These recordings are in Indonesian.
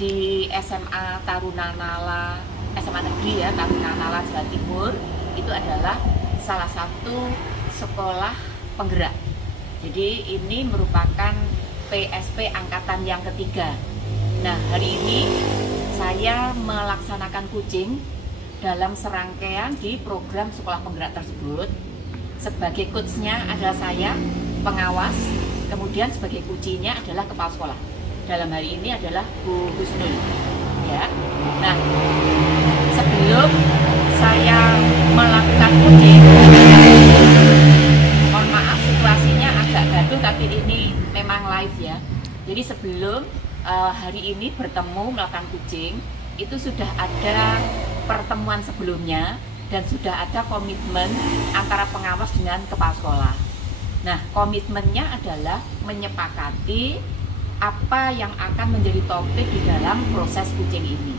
di SMA Tarunanala, SMA Negeri ya, Tarunanala Jawa Timur, itu adalah salah satu sekolah penggerak. Jadi ini merupakan PSP angkatan yang ketiga. Nah, hari ini saya melaksanakan coaching dalam serangkaian di program sekolah penggerak tersebut. Sebagai coachnya adalah saya, pengawas, kemudian sebagai kuncinya adalah kepala sekolah. Dalam hari ini adalah Bu Husnul. Ya. Nah, sebelum saya melakukan coaching, mohon maaf situasinya agak gaduh, tapi ini memang live ya. Jadi sebelum hari ini bertemu melakukan coaching, itu sudah ada pertemuan sebelumnya dan sudah ada komitmen antara pengawas dengan kepala sekolah. Nah, komitmennya adalah menyepakati apa yang akan menjadi topik di dalam proses coaching ini.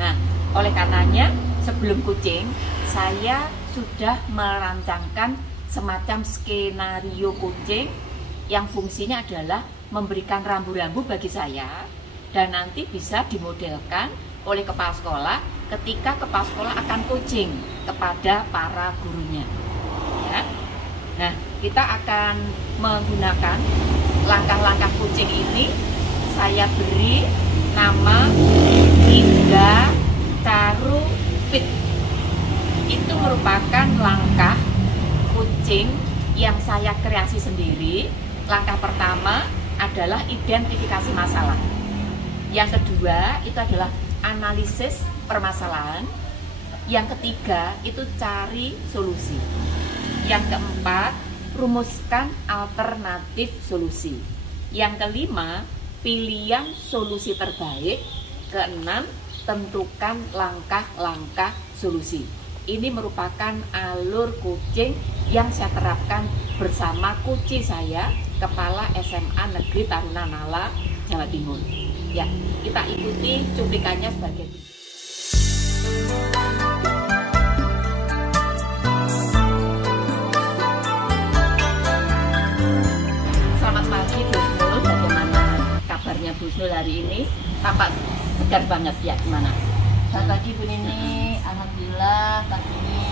Nah, oleh karenanya sebelum coaching saya sudah merancangkan semacam skenario coaching yang fungsinya adalah memberikan rambu-rambu bagi saya dan nanti bisa dimodelkan oleh kepala sekolah ketika kepala sekolah akan coaching kepada para gurunya. Ya. Nah, kita akan menggunakan langkah-langkah coaching ini. Saya beri nama Indah Caru Pit. Itu merupakan langkah coaching yang saya kreasi sendiri. Langkah pertama adalah identifikasi masalah. Yang kedua itu adalah analisis permasalahan. Yang ketiga itu cari solusi. Yang keempat, rumuskan alternatif solusi. Yang kelima, pilihan solusi terbaik. Keenam, tentukan langkah-langkah solusi. Ini merupakan alur coaching yang saya terapkan bersama coach saya, Kepala SMA Negeri Tarunanala, Jawa Timur. Ya, kita ikuti cuplikannya sebagai Selamat pagi Bu Husnul, bagaimana kabarnya Bu Husnul hari ini? Tampak segar banget ya, gimana? Selamat pagi Bu Nini, alhamdulillah pagi ini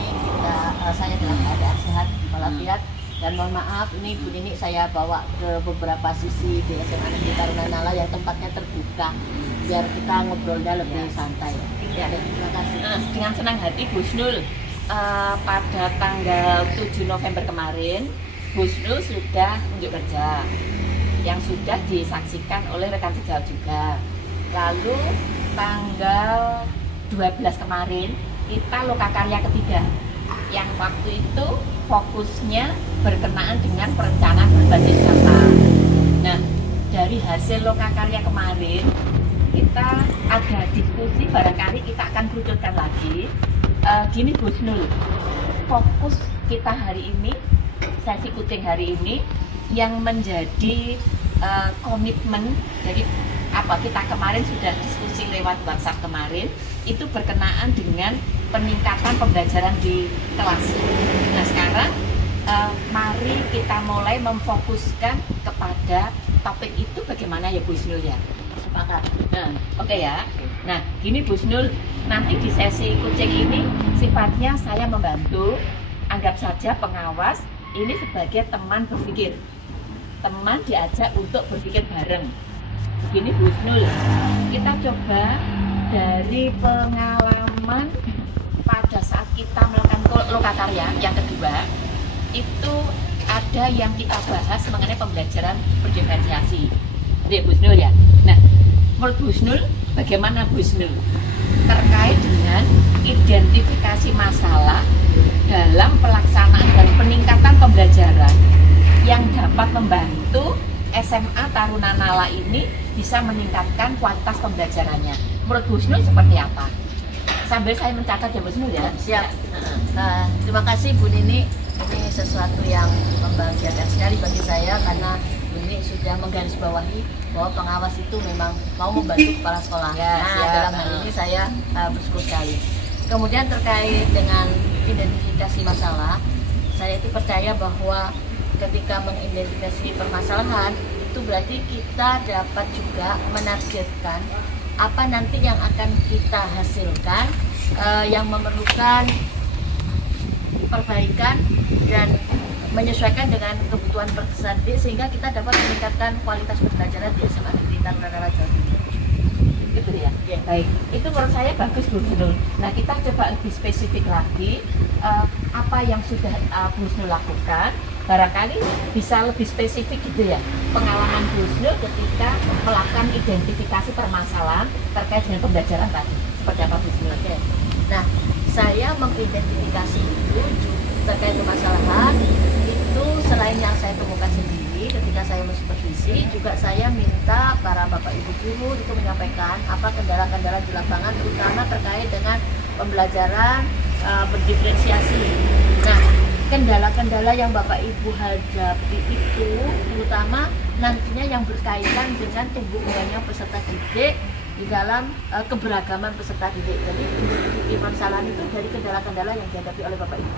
saya dalam keadaan sehat walafiat. Dan mohon maaf, ini Bu Nini saya bawa ke beberapa sisi di SMA Negeri Tarunanala yang tempatnya terbuka biar kita ngobrolnya lebih santai. Ya, Terima kasih. Dengan senang hati Bu Husnul, pada tanggal 7 November kemarin Bu Husnul sudah unjuk kerja yang sudah disaksikan oleh rekan sejawat juga. Lalu tanggal 12 kemarin kita lokakarya ketiga yang waktu itu fokusnya berkenaan dengan perencanaan berbasis data. Nah, dari hasil lokakarya kemarin kita ada diskusi, barangkali kita akan kerucutkan lagi. Gini Bu Husnul, fokus kita hari ini, sesi coaching hari ini yang menjadi komitmen. Jadi apa kita kemarin sudah diskusi lewat WhatsApp kemarin itu berkenaan dengan peningkatan pembelajaran di kelas. Nah, sekarang mari kita mulai memfokuskan kepada topik itu bagaimana ya Bu Husnul ya? Sepakat. Nah, oke ya. Nah, gini Bu Husnul, nanti di sesi coaching ini sifatnya saya membantu, anggap saja pengawas ini sebagai teman berpikir. Teman diajak untuk berpikir bareng. Begini Bu Husnul, kita coba dari pengalaman pada saat kita melakukan lokakarya yang kedua, itu ada yang kita bahas mengenai pembelajaran berdiferensiasi. Jadi Bu Husnul ya. Nah, menurut Bu Husnul, bagaimana Bu Husnul terkait dengan identifikasi masalah dalam pelaksanaan dan peningkatan pembelajaran yang dapat membantu SMA Tarunanala ini bisa meningkatkan kualitas pembelajarannya. Menurut Bu Husnul seperti apa? Sambil saya mencatat ya Bu Husnul ya. Siap. Terima kasih Bu Nini. Ini sesuatu yang membahagiakan sekali bagi saya karena Bu Nini sudah menggarisbawahi bahwa pengawas itu memang mau membantu kepala sekolah. Dalam hal ini saya bersyukur sekali. Kemudian terkait dengan identifikasi masalah, saya itu percaya bahwa ketika mengidentifikasi permasalahan itu berarti kita dapat juga menargetkan apa nanti yang akan kita hasilkan, yang memerlukan perbaikan dan menyesuaikan dengan kebutuhan peserta didik, sehingga kita dapat meningkatkan kualitas pembelajaran di SMA Negeri Taruna Nala Jawa Timur. Gitu ya? Ya. Baik, itu menurut saya bagus Bu Husnul. Nah, kita coba lebih spesifik lagi, apa yang sudah Bu Husnul lakukan, barangkali bisa lebih spesifik gitu ya, pengalaman Bu Husnul ketika melakukan identifikasi permasalahan terkait dengan pembelajaran tadi, seperti apa Bu Husnul? Oke. Nah, saya mengidentifikasi itu terkait permasalahan itu selain yang saya temukan sendiri ketika saya mensupervisi, juga saya minta para bapak ibu guru itu menyampaikan apa kendala-kendala di lapangan, terutama terkait dengan pembelajaran berdiferensiasi. Nah, kendala-kendala yang bapak ibu hadapi itu terutama nantinya yang berkaitan dengan tumbuh kembangnya peserta didik di dalam keberagaman peserta didik. Jadi permasalahan itu dari kendala-kendala yang dihadapi oleh bapak ibu.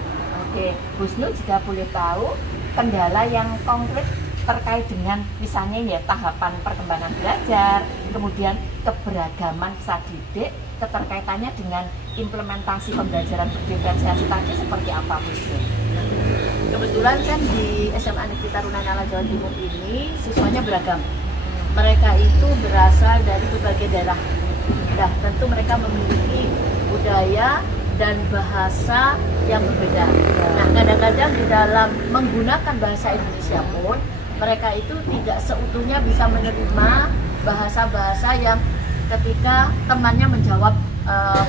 Oke, Bu Husnul jika boleh tahu kendala yang konkret terkait dengan misalnya ya tahapan perkembangan belajar, kemudian keberagaman peserta didik, keterkaitannya dengan implementasi pembelajaran berdiferensiasi tadi seperti apa Bu Husnul? Kebetulan kan di SMA Negeri Taruna Nala Jawa Timur ini siswanya beragam. Mereka itu berasal dari berbagai daerah. Nah, tentu mereka memiliki budaya dan bahasa yang berbeda. Nah, kadang-kadang di dalam menggunakan bahasa Indonesia pun mereka itu tidak seutuhnya bisa menerima bahasa-bahasa yang ketika temannya menjawab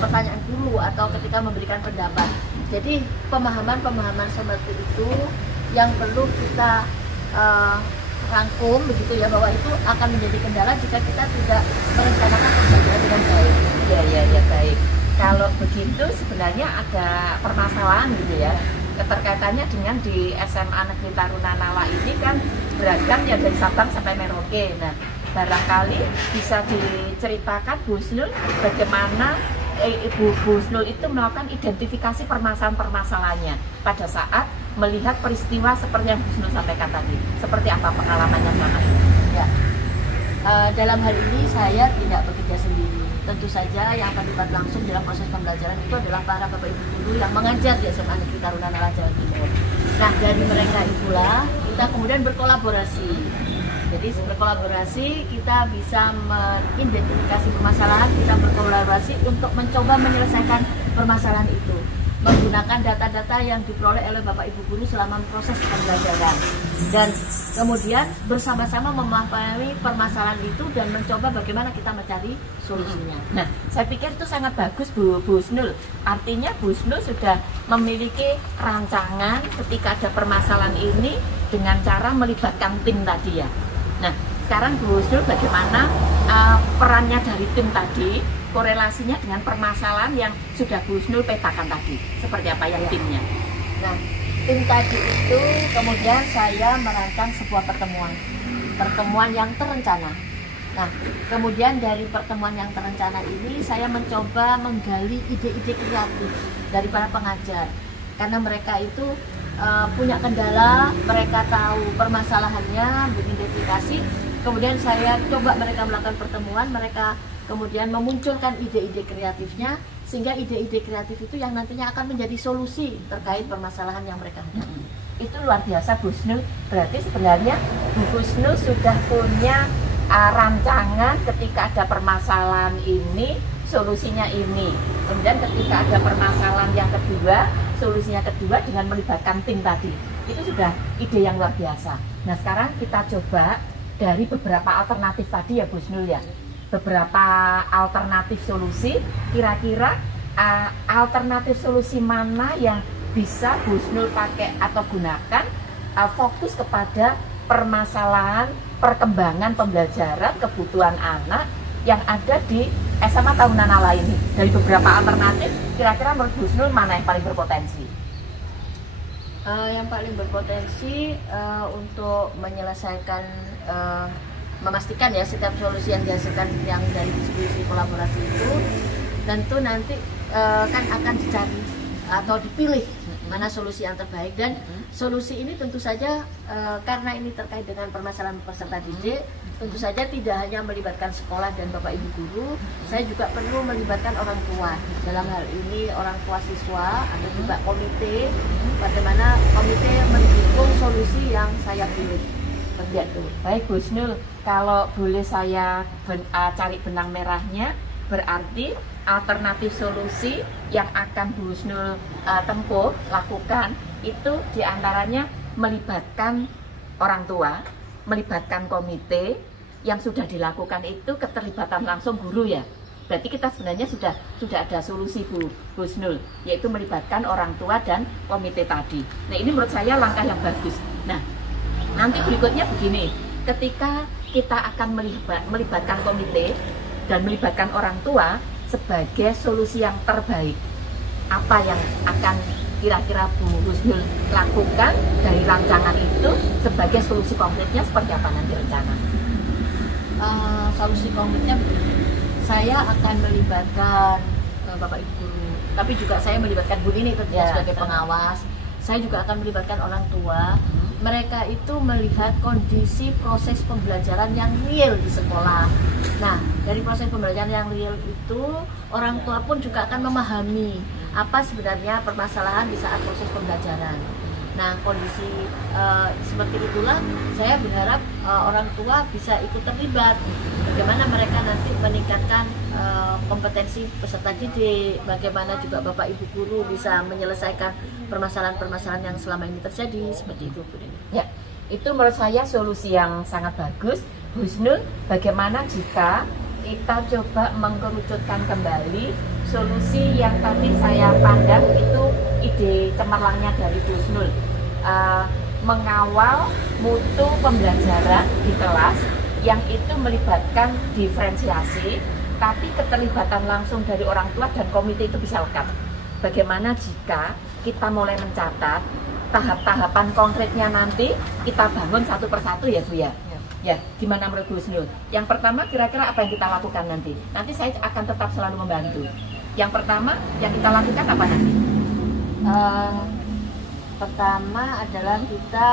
pertanyaan guru atau ketika memberikan pendapat. Jadi pemahaman-pemahaman seperti itu yang perlu kita rangkum begitu ya, bahwa itu akan menjadi kendala jika kita tidak merencanakan pembelajaran dengan baik. Ya, baik. Kalau begitu sebenarnya ada permasalahan gitu ya, keterkaitannya dengan di SMA Negeri Taruna Nala ini kan beragam ya, dari Sabang sampai Merauke. Nah, barangkali bisa diceritakan Bu Husnul bagaimana Ibu Husnul itu melakukan identifikasi permasalahan-permasalahannya pada saat melihat peristiwa seperti yang Bu Husnul sampaikan tadi. Seperti apa pengalamannya selama ini? Ya, dalam hal ini saya tidak bekerja sendiri. Tentu saja yang terlibat langsung dalam proses pembelajaran itu adalah para bapak ibu guru yang mengajar di SMA Negeri Taruna Nala Jawa Timur. Nah, dari mereka itulah kita kemudian berkolaborasi. Jadi berkolaborasi kita bisa mengidentifikasi permasalahan, kita berkolaborasi untuk mencoba menyelesaikan permasalahan itu menggunakan data-data yang diperoleh oleh bapak ibu guru selama proses pembelajaran, dan kemudian bersama-sama memahami permasalahan itu dan mencoba bagaimana kita mencari solusinya. Nah, saya pikir itu sangat bagus Bu Husnul. Artinya Bu Husnul sudah memiliki rancangan ketika ada permasalahan ini dengan cara melibatkan tim tadi ya. Nah, sekarang Bu Husnul bagaimana perannya dari tim tadi, korelasinya dengan permasalahan yang sudah Bu Husnul petakan tadi, seperti apa yang timnya? Nah, tim tadi itu kemudian saya merancang sebuah pertemuan yang terencana. Nah, kemudian dari pertemuan yang terencana ini saya mencoba menggali ide-ide kreatif dari para pengajar, karena mereka itu punya kendala, mereka tahu permasalahannya, beridentifikasi. Kemudian saya coba mereka melakukan pertemuan, mereka kemudian memunculkan ide-ide kreatifnya, sehingga ide-ide kreatif itu yang nantinya akan menjadi solusi terkait permasalahan yang mereka hadapi. Itu luar biasa Bu Husnul. Berarti sebenarnya Bu Husnul sudah punya rancangan ketika ada permasalahan ini, solusinya ini. Kemudian ketika ada permasalahan yang kedua, solusinya kedua dengan melibatkan tim tadi. Itu sudah ide yang luar biasa. Nah, sekarang kita coba dari beberapa alternatif tadi ya Bu Husnul ya. Beberapa alternatif solusi, kira-kira alternatif solusi mana yang bisa Bu Husnul pakai atau gunakan fokus kepada permasalahan perkembangan pembelajaran kebutuhan anak yang ada di SMA Taruna Nala ini. Dari beberapa alternatif, kira-kira menurut Bu Husnul mana yang paling berpotensi? Yang paling berpotensi untuk menyelesaikan, memastikan ya setiap solusi yang dihasilkan yang dari diskusi kolaborasi itu tentu nanti kan akan dicari atau dipilih mana solusi yang terbaik. Dan solusi ini tentu saja karena ini terkait dengan permasalahan peserta didik, tentu saja tidak hanya melibatkan sekolah dan Bapak Ibu guru, saya juga perlu melibatkan orang tua. Dalam hal ini orang tua siswa atau juga komite, bagaimana komite mendukung solusi yang saya pilih. Ya, baik Bu Husnul, kalau boleh saya cari benang merahnya, berarti alternatif solusi yang akan Bu Husnul tempuh, lakukan, itu diantaranya melibatkan orang tua, melibatkan komite. Yang sudah dilakukan itu keterlibatan langsung guru ya. Berarti kita sebenarnya sudah ada solusi Bu Husnul, yaitu melibatkan orang tua dan komite tadi. Nah, ini menurut saya langkah yang bagus. Nah, nanti berikutnya begini, ketika kita akan melibatkan komite dan melibatkan orang tua sebagai solusi yang terbaik, apa yang akan kira-kira Bu Husnul lakukan dari rancangan itu sebagai solusi konkretnya seperti apa nanti rencana? Solusi konkretnya begini, saya akan melibatkan Bapak Ibu guru, tapi juga saya melibatkan Bu Nini tentunya sebagai pengawas. Saya juga akan melibatkan orang tua. Mereka itu melihat kondisi proses pembelajaran yang real di sekolah. Nah, dari proses pembelajaran yang real itu, orang tua pun juga akan memahami apa sebenarnya permasalahan di saat proses pembelajaran. Nah, kondisi seperti itulah saya berharap orang tua bisa ikut terlibat. Bagaimana mereka nanti meningkatkan kompetensi peserta didik, bagaimana juga Bapak Ibu guru bisa menyelesaikan permasalahan-permasalahan yang selama ini terjadi, seperti itu Bu Nini. Ya, itu menurut saya solusi yang sangat bagus. Bu Husnul, bagaimana jika kita coba mengerucutkan kembali solusi yang tadi saya pandang itu ide cemerlangnya dari Bu Husnul, mengawal mutu pembelajaran di kelas yang itu melibatkan diferensiasi, tapi keterlibatan langsung dari orang tua dan komite itu bisa lekat. Bagaimana jika kita mulai mencatat tahap-tahapan konkretnya, nanti kita bangun satu persatu ya Bu ya? Ya, gimana menurut Bu Husnul? Yang pertama kira-kira apa yang kita lakukan nanti? Nanti saya akan tetap selalu membantu. Yang pertama yang kita lakukan apa nanti? Pertama adalah kita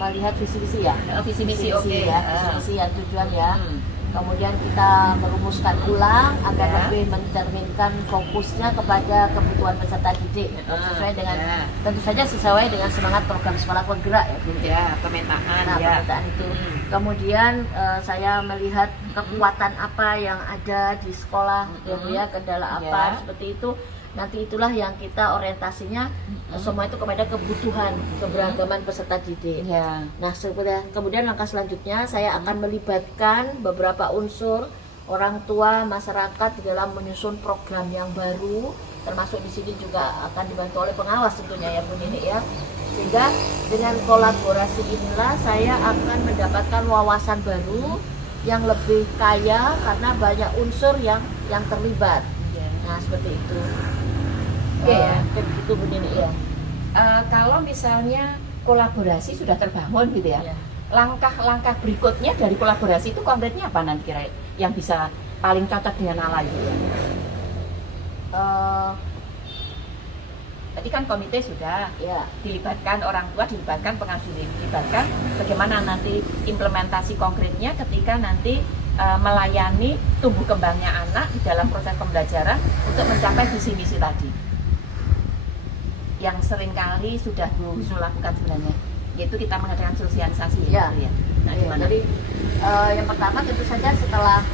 melihat visi misi ya. Visi misi, oke. Ya, visi misi ya, tujuan ya. Kemudian kita merumuskan ulang agar lebih mencerminkan fokusnya kepada kebutuhan peserta didik sesuai dengan tentu saja sesuai dengan semangat program sekolah bergerak ya Bu. Ya, pemetaan. Nah, pemetaan itu. Kemudian saya melihat kekuatan apa yang ada di sekolah, ya, kendala apa seperti itu. Nanti itulah yang kita orientasinya semua itu kepada kebutuhan keberagaman peserta didik. Ya. Nah, kemudian langkah selanjutnya saya akan melibatkan beberapa unsur orang tua, masyarakat di dalam menyusun program yang baru, termasuk di sini juga akan dibantu oleh pengawas tentunya ya Bu Nini ya. Sehingga dengan kolaborasi inilah saya akan mendapatkan wawasan baru yang lebih kaya karena banyak unsur yang terlibat. Nah, seperti itu. Oke ya, kayak begitu Bu Nini ya. Kalau misalnya kolaborasi sudah terbangun gitu ya, langkah-langkah berikutnya dari kolaborasi itu konkretnya apa nanti kira yang bisa paling cocok dengan Nala gitu ya? Tadi kan komite sudah dilibatkan orang tua, dilibatkan pengasuh, dilibatkan bagaimana nanti implementasi konkretnya ketika nanti melayani tumbuh kembangnya anak di dalam proses pembelajaran untuk mencapai visi misi tadi yang seringkali sudah Bu Husnul lakukan sebenarnya, yaitu kita mengadakan sosialisasi ya. Nah, gimana? Jadi yang pertama tentu saja setelah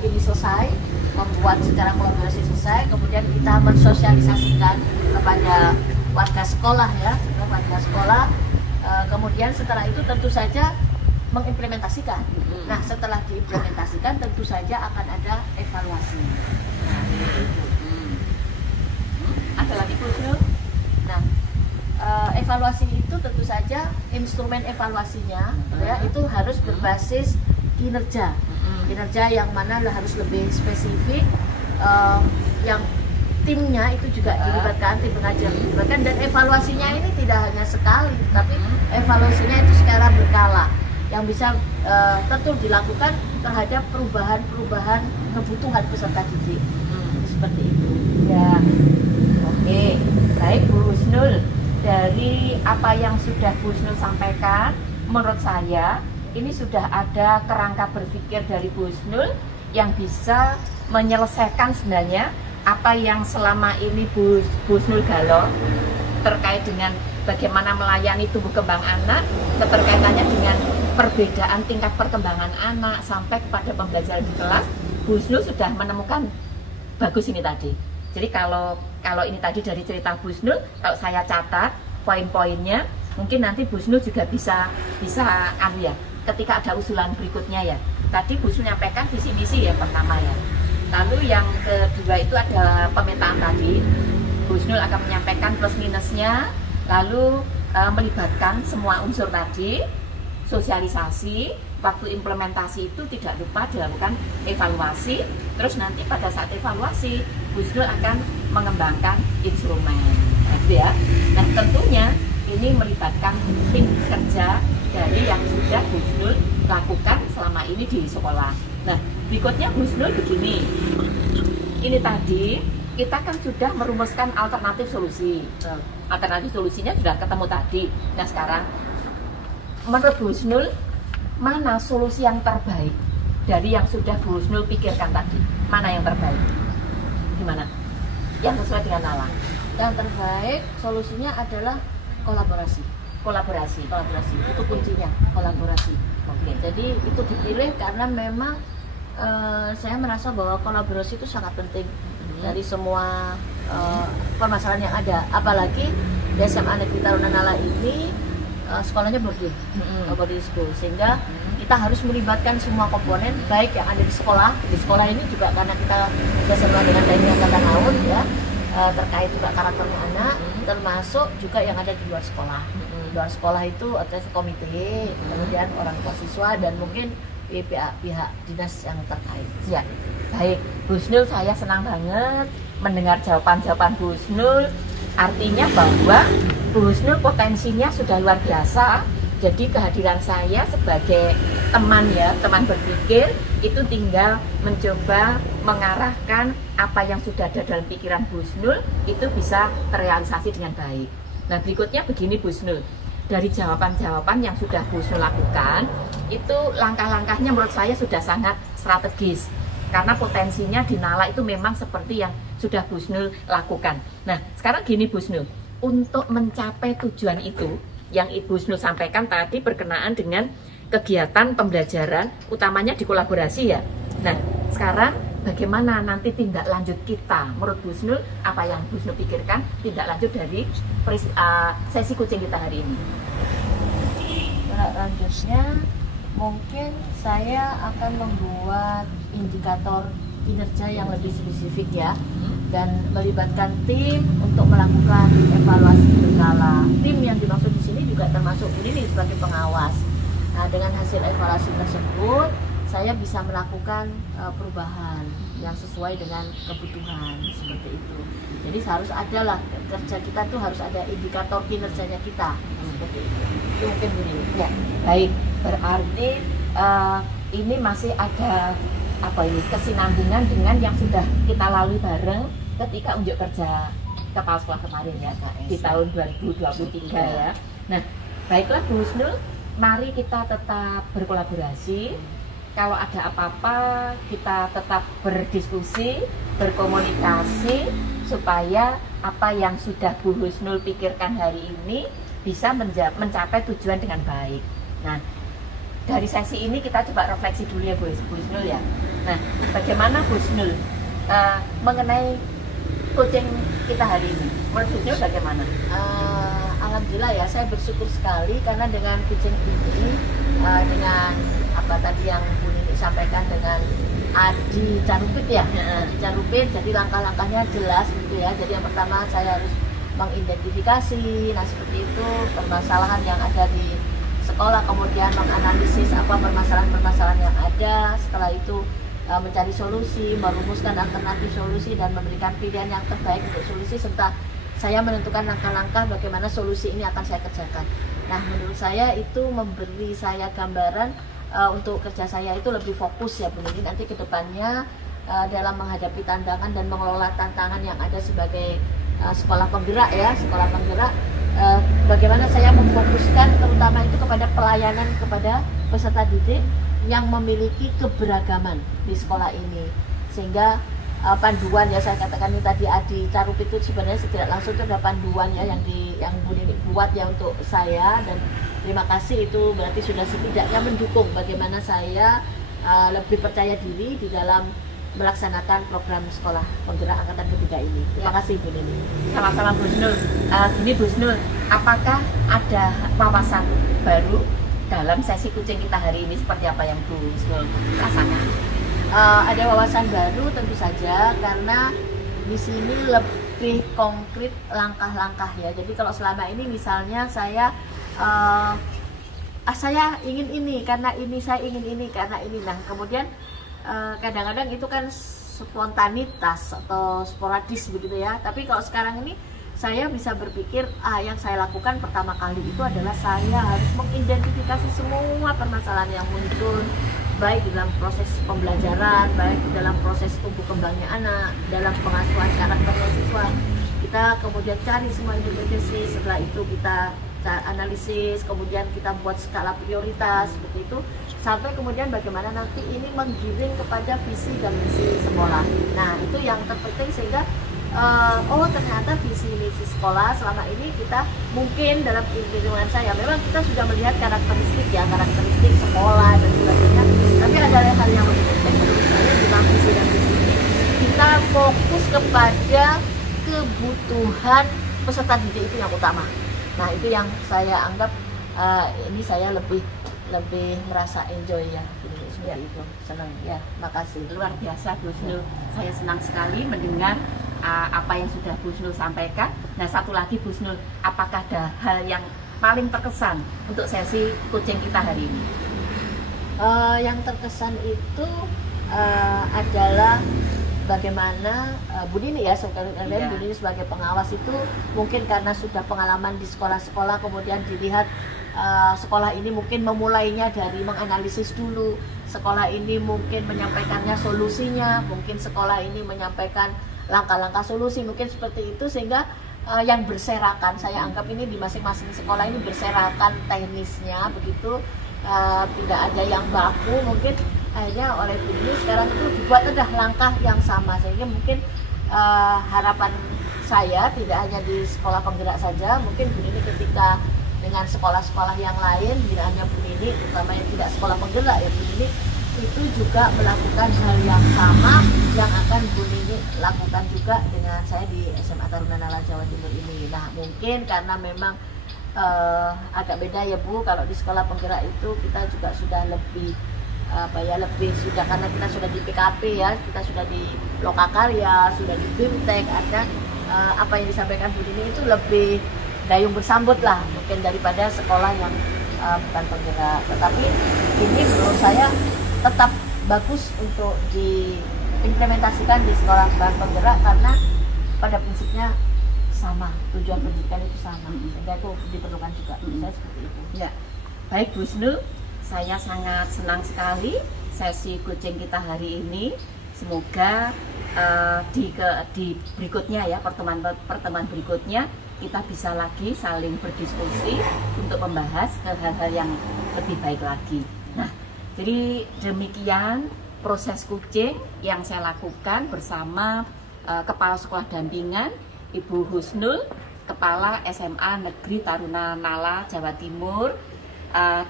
ini selesai, membuat secara kolaborasi selesai, kemudian kita mensosialisasikan kepada warga sekolah ya, warga sekolah. Kemudian setelah itu tentu saja mengimplementasikan. Nah, setelah diimplementasikan tentu saja akan ada evaluasi. Ada lagi Bu Husnul? Nah, evaluasi itu tentu saja instrumen evaluasinya ya, itu harus berbasis kinerja. Kinerja yang mana harus lebih spesifik, yang timnya itu juga dilibatkan, tim pengajar dilibatkan, dan evaluasinya ini tidak hanya sekali, tapi evaluasinya itu secara berkala yang bisa tentu dilakukan terhadap perubahan-perubahan kebutuhan peserta didik. Seperti itu. Ya. Oke, baik Bu Husnul. dari apa yang sudah Bu Husnul sampaikan, menurut saya ini sudah ada kerangka berpikir dari Bu Husnul yang bisa menyelesaikan sebenarnya apa yang selama ini Bu Husnul galau terkait dengan bagaimana melayani tumbuh kembang anak, keterkaitannya dengan perbedaan tingkat perkembangan anak sampai kepada pembelajaran di kelas. Bu Husnul sudah menemukan bagus ini tadi. Jadi kalau ini tadi dari cerita Bu Husnul, kalau saya catat poin-poinnya, mungkin nanti Bu Husnul juga bisa ya, ketika ada usulan berikutnya ya. Tadi Bu Husnul menyampaikan visi misi ya pertama ya. Lalu yang kedua itu ada pemetaan tadi. Bu Husnul akan menyampaikan plus minusnya, lalu melibatkan semua unsur tadi, sosialisasi, waktu implementasi itu tidak lupa dilakukan evaluasi, terus nanti pada saat evaluasi Bu Husnul akan mengembangkan instrumen, gitu ya. Nah tentunya ini melibatkan tim kerja dari yang sudah Bu Husnul lakukan selama ini di sekolah. Nah berikutnya Bu Husnul begini, ini tadi kita kan sudah merumuskan alternatif solusi. Alternatif solusinya sudah ketemu tadi. Nah sekarang menurut Bu Husnul, mana solusi yang terbaik dari yang sudah Bu Husnul pikirkan tadi? Mana yang terbaik? Gimana? Yang sesuai dengan nalar. Yang terbaik solusinya adalah kolaborasi. Kolaborasi Itu kuncinya, kolaborasi. Oke. Jadi itu dipilih karena memang saya merasa bahwa kolaborasi itu sangat penting dari semua permasalahan yang ada. Apalagi di SMA Negeri Tarunanala ini sekolahnya boarding school, sehingga kita harus melibatkan semua komponen baik yang ada di sekolah. Di sekolah ini juga karena kita bersama dengan TNI Angkatan Laut ya, terkait juga karakternya anak, termasuk juga yang ada di luar sekolah. Di luar sekolah itu ada komite, kemudian orang tua siswa dan mungkin pihak dinas yang terkait. Ya, baik Bu Husnul, saya senang banget mendengar jawaban-jawaban Bu Husnul. Artinya bahwa Bu Husnul potensinya sudah luar biasa. Jadi kehadiran saya sebagai teman ya, teman berpikir, itu tinggal mencoba mengarahkan apa yang sudah ada dalam pikiran Bu Husnul itu bisa terrealisasi dengan baik. Nah berikutnya begini Bu Husnul, dari jawaban-jawaban yang sudah Bu Husnul lakukan, itu langkah-langkahnya menurut saya sudah sangat strategis. Karena potensinya di Nala itu memang seperti yang sudah Bu Husnul lakukan. Nah sekarang gini Bu Husnul, untuk mencapai tujuan itu yang Ibu Husnul sampaikan tadi berkenaan dengan kegiatan pembelajaran utamanya di kolaborasi ya. Nah sekarang bagaimana nanti tindak lanjut kita menurut Bu Husnul, apa yang Bu Husnul pikirkan tindak lanjut dari sesi kucing kita hari ini? Tindak lanjutnya mungkin saya akan membuat indikator kinerja yang lebih spesifik ya, dan melibatkan tim untuk melakukan evaluasi berkala. Tim yang dimaksud di sini juga termasuk ini sebagai pengawas. Nah, dengan hasil evaluasi tersebut, saya bisa melakukan perubahan yang sesuai dengan kebutuhan seperti itu. Jadi harus ada lah, kerja kita tuh harus ada indikator kinerjanya kita seperti itu. Itu mungkin begini. Ya, baik. Berarti ini masih ada kesinambungan dengan yang sudah kita lalui bareng ketika unjuk kerja kepala sekolah kemarin ya, di tahun 2023 ya. Nah, baiklah Bu Husnul, mari kita tetap berkolaborasi. Kalau ada apa-apa kita tetap berdiskusi, berkomunikasi supaya apa yang sudah Bu Husnul pikirkan hari ini bisa mencapai tujuan dengan baik. Nah, dari sesi ini kita coba refleksi dulu ya Bu Husnul ya. Nah, bagaimana Bu Husnul mengenai coaching kita hari ini? Menurut Bu Husnul bagaimana? Alhamdulillah ya, saya bersyukur sekali karena dengan coaching ini, dengan apa tadi yang Bu Nini sampaikan dengan Adi Carupit ya, Adi Carupit, jadi langkah-langkahnya jelas gitu ya. Jadi yang pertama saya harus mengidentifikasi, nah seperti itu permasalahan yang ada di sekolah, kemudian menganalisis apa permasalahan-permasalahan yang ada, setelah itu mencari solusi, merumuskan alternatif solusi dan memberikan pilihan yang terbaik untuk solusi, serta saya menentukan langkah-langkah bagaimana solusi ini akan saya kerjakan. Nah menurut saya itu memberi saya gambaran untuk kerja saya itu lebih fokus ya Bu Nini, nanti kedepannya dalam menghadapi tantangan dan mengelola tantangan yang ada sebagai sekolah penggerak ya, sekolah penggerak, bagaimana saya memfokuskan terutama itu kepada pelayanan kepada peserta didik yang memiliki keberagaman di sekolah ini, sehingga panduan ya saya katakan ini tadi Adi Carup itu sebenarnya tidak langsung itu ada panduan ya yang Bu Nini buat ya untuk saya, dan terima kasih itu berarti sudah setidaknya mendukung bagaimana saya lebih percaya diri di dalam melaksanakan program sekolah penggerak angkatan ketiga ini. Terima kasih Bu Nini. Sama-sama Bu Husnul. Gini Bu Husnul, apakah ada wawasan baru dalam sesi kucing kita hari ini, seperti apa yang Bu Husnul rasakan? Ada wawasan baru tentu saja, karena di sini lebih konkret langkah-langkah ya. Jadi kalau selama ini misalnya saya saya ingin ini karena ini, saya ingin ini karena ini. Nah kemudian kadang-kadang itu kan spontanitas atau sporadis begitu ya. Tapi kalau sekarang ini saya bisa berpikir, yang saya lakukan pertama kali itu adalah saya harus mengidentifikasi semua permasalahan yang muncul, baik dalam proses pembelajaran, baik dalam proses tumbuh kembangnya anak, dalam pengasuhan karakternya siswa. Kita kemudian cari semua identifikasi, setelah itu kita analisis, kemudian kita buat skala prioritas seperti itu, sampai kemudian bagaimana nanti ini menggiring kepada visi dan misi sekolah. Nah itu yang terpenting, sehingga ternyata visi misi sekolah selama ini kita mungkin dalam lingkungan saya memang kita sudah melihat karakteristik sekolah dan sebagainya, tapi ada hal yang lebih penting menurut saya dalam visi dan misi ini kita fokus kepada kebutuhan peserta didik itu yang utama. Nah itu yang saya anggap ini saya lebih merasa enjoy ya, seperti itu, senang ya. Makasih, luar biasa Bu Husnul. Saya senang sekali mendengar apa yang sudah Bu Husnul sampaikan. Nah satu lagi Bu Husnul, apakah ada hal yang paling terkesan untuk sesi kucing kita hari ini? Yang terkesan itu adalah bagaimana Bu Nini ya, Bu Nini sebagai pengawas itu mungkin karena sudah pengalaman di sekolah-sekolah, kemudian dilihat sekolah ini mungkin memulainya dari menganalisis dulu, sekolah ini mungkin menyampaikannya solusinya, mungkin sekolah ini menyampaikan langkah-langkah solusi, mungkin seperti itu, sehingga yang berserakan, saya anggap ini di masing-masing sekolah ini berserakan teknisnya begitu, tidak ada yang baku, mungkin akhirnya oleh Bu Nini sekarang itu dibuat ada langkah yang sama, sehingga mungkin harapan saya tidak hanya di sekolah penggerak saja, mungkin Bu Nini ketika dengan sekolah-sekolah yang lain, tidak hanya Bu Nini, terutama yang tidak sekolah penggerak ya, Bu Nini itu juga melakukan hal yang sama yang akan Bu Nini lakukan juga dengan saya di SMA Taruna Nala Jawa Timur ini. Nah mungkin karena memang agak beda ya Bu, kalau di sekolah penggerak itu kita juga sudah lebih lebih sudah, karena kita sudah di PKP ya, kita sudah di Lokakarya, sudah di BIMTEK, ada apa yang disampaikan Bu Nini itu lebih gayung bersambut lah mungkin daripada sekolah yang bukan penggerak. Tetapi ini menurut saya tetap bagus untuk diimplementasikan di sekolah bukan penggerak, karena pada prinsipnya sama, tujuan pendidikan itu sama, sehingga itu diperlukan juga. Saya seperti itu. Ya, baik Bu Husnul, saya sangat senang sekali sesi kucing kita hari ini. Semoga di berikutnya ya, pertemuan berikutnya kita bisa lagi saling berdiskusi untuk membahas hal-hal yang lebih baik lagi. Nah, jadi demikian proses kucing yang saya lakukan bersama Kepala Sekolah Dampingan Ibu Husnul, Kepala SMA Negeri Taruna Nala Jawa Timur,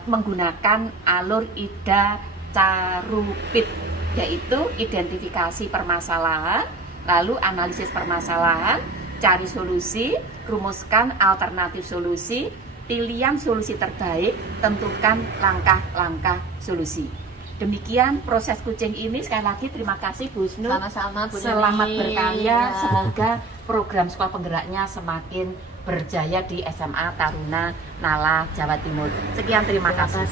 menggunakan alur IDA Carupit, yaitu identifikasi permasalahan, lalu analisis permasalahan, cari solusi, rumuskan alternatif solusi, pilihan solusi terbaik, tentukan langkah-langkah solusi. Demikian proses kucing ini. Sekali lagi terima kasih Bu Husnul. Sama-sama Bu Nini. Selamat berkarya. Semoga program sekolah penggeraknya semakin berjaya di SMA Taruna Nala Jawa Timur. Sekian, terima kasih.